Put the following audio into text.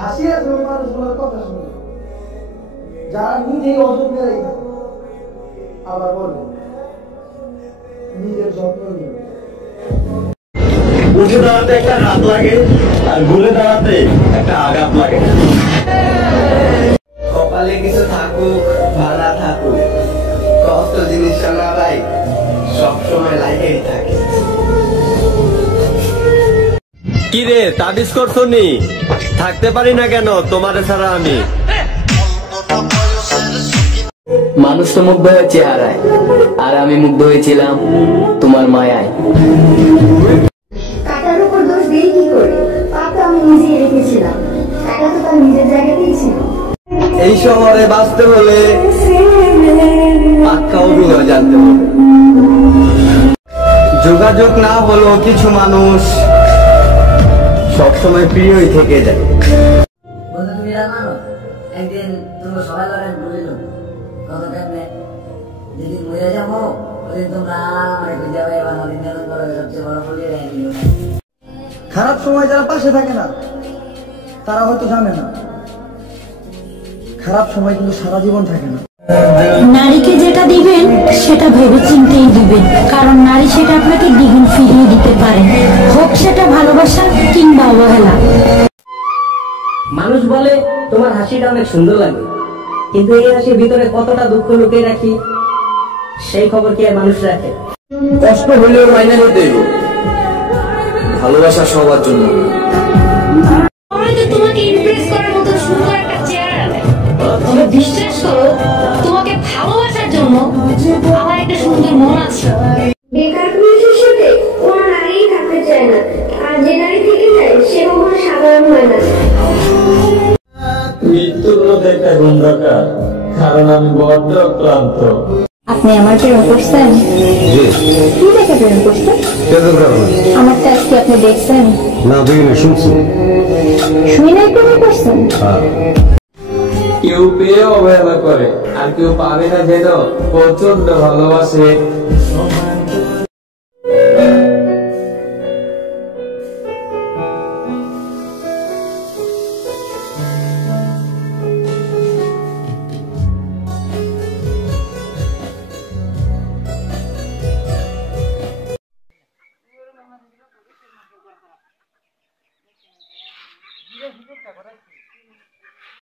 হাসি আসবে মানুষগুলোর কথা শুনে, যারা নিজেই অযত্নে রেখে আবার বলবে নিজের যত্ন নিয়ে। উঠে দাঁড়াতে একটা হাত লাগে আর ঘুরে দাঁড়াতে একটা আঘাত লাগে। কপালে কিছু থাকুক ভালো থাকুক, কষ্ট জিনিসটা না ভাই সবসময় লাইকেই থাকে। কি রে তাবিজ করছো নি? থাকতে পারি না কেন তোমার ছাড়া আমি? মানুষ তো মুগ্ধ হয়ে চেহারায়, আর আমি মুগ্ধ হয়েছিলাম তোমার মায়ায়। কাটার উপর দোষ দিয়ে কি করে? পাপ তো আমি নিজেই রেখেছিলাম, কাটা তো তার নিজের জায়গাতেই ছিল। এই শহরে বাঁচতে হলে পাক্কা অভিনয় জানতে হবে। যোগাযোগ না হলেও কিছু মানুষ সবসময় প্রিয়ই থেকে যায়। বন্ধু তুমি জানো একদিন তোমরা সবাই লড়াই বুঝিল কত কেমনে যেদিন মরে যাবো ওদিন তোমরা আমার খুঁজে যাবে এবার নদীন জানো করে সবচেয়ে বড় বলিয়ে দেয়। খারাপ সময় যারা পাশে থাকে না তারা হয়তো জানে না, খারাপ সময় কিন্তু সারা জীবন থাকে না। নারীকে যেটা দিবেন সেটা ভেবে চিন্তেই দিবেন, কারণ নারী সেটা আপনাকে দ্বিগুণ ফিরিয়ে দিতে পারে, হোক সেটা ভালোবাসা কিংবা অবহেলা। মানুষ বলে তোমার হাসিটা অনেক সুন্দর লাগে, কিন্তু এই হাসির ভিতরে কতটা দুঃখ লুকিয়ে রাখি সেই খবর কি আর মানুষ রাখে? কষ্ট হইলেও মাইনে নিতে হইব, ভালোবাসা সবার জন্য। তোমাকে ইমপ্রেস করার মতো সুন্দর একটা চেহারা নেই, তবে বিশ্বাস করো তোমাকে ভালোবাসার জন্য আমার একটা সুন্দর মন আছে। বেকার পুরুষের সাথে কোনো নারী থাকতে চায় না, আর যে নারী থেকে যায় সে কখনো সাধারণ হয় না। মৃত্যুর মধ্যে একটা ঘুম দরকার, কারণ আমি বড্ড ক্লান্ত। আপনি আমার প্রেম করছেন? কি দেখে প্রেম করছেন? আমার কাজ কি আপনি দেখছেন? না দেখি না, শুনছি। শুনে নাই প্রেম করছেন? কেউ পেয়ে অবহেলা করে, আর কেউ পাবে না যেন প্রচন্ড ভালোবাসে।